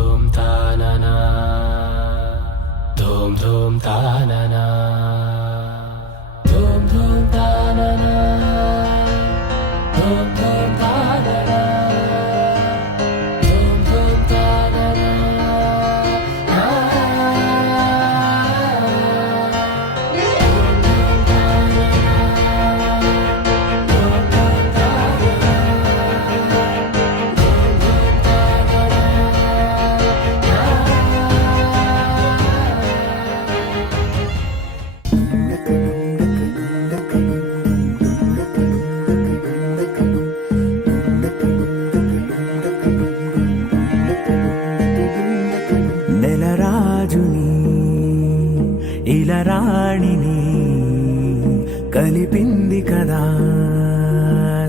ధూమ్ తాననా ధూమ్ ధూమ్ తాననా ధూమ్ ధూమ్ తాననా ధూమ్ ధూమ్ తాననా ధూమ్ ధూమ్ తాననా నెలరాజుని ఇలరాణిని కలిపింది కదా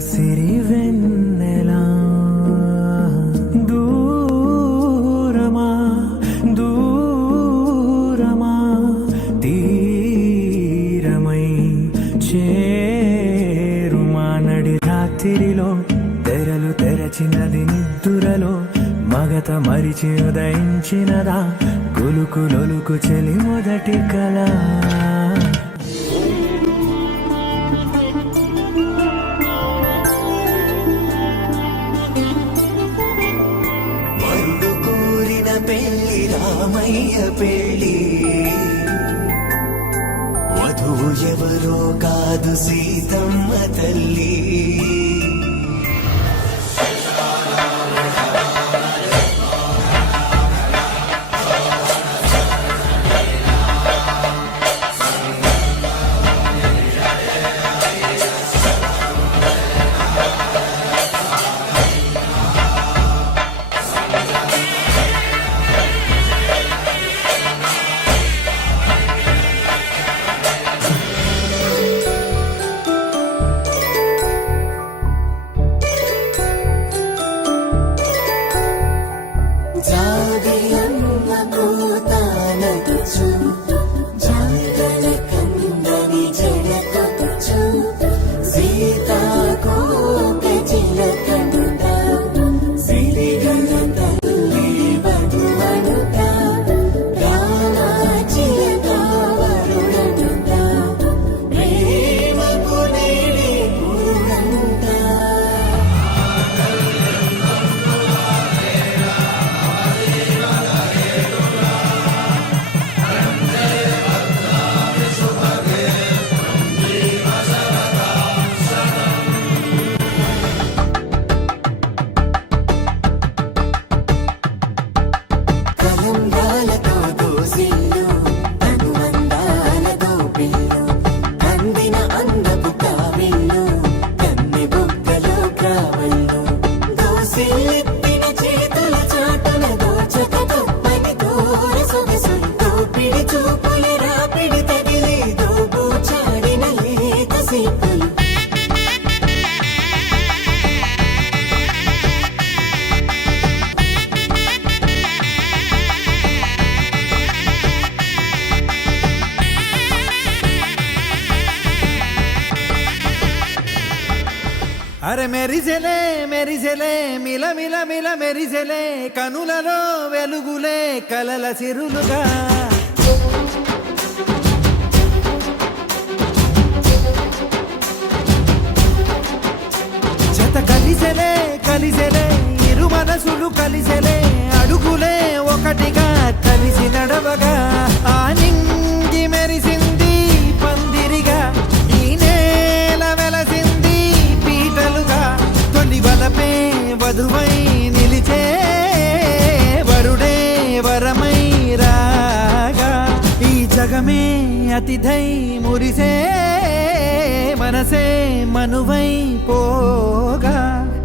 సిరివెన్నెలా దూరమా దూరమా తీరమై చేరుమా నడి రాత్రిలో తెరలు తెరచినది నిద్దురలో మగత మరిచి ఉదయించినదా కులుకులొలుకు చెలి మొదటి కళ మందు కూరిన పెళ్లి రామయ్య పెళ్లి వధువు ఎవరో కాదు సీతమ్మ తల్లి అరే మెరిసెలే మెరిసెలే మిల మిల మిల మెరిసెలే కనులలో వెలుగులే కలల సిరులుగా జత కలిసెలే కలిసెలే ఇరు మనసులు కలిసెలే అడుగులే ఒకటిగా కలిసి నడవగా ఆ నింగి మెరిసింది పందిరిగా ఈ నేల వెలసింది పీటలుగా తొలి వలపే వధువై నిలిచే వరుడే వరమై రాగా ఈ జగమే అతిథై మురిసే మనసే మనువై పోగా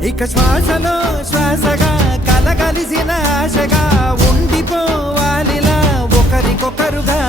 ఇక శ్వాసలో శ్వాసగా కలగలిసిన ఆశగా ఉండిపోవాలిలా ఒకరికొకరుగా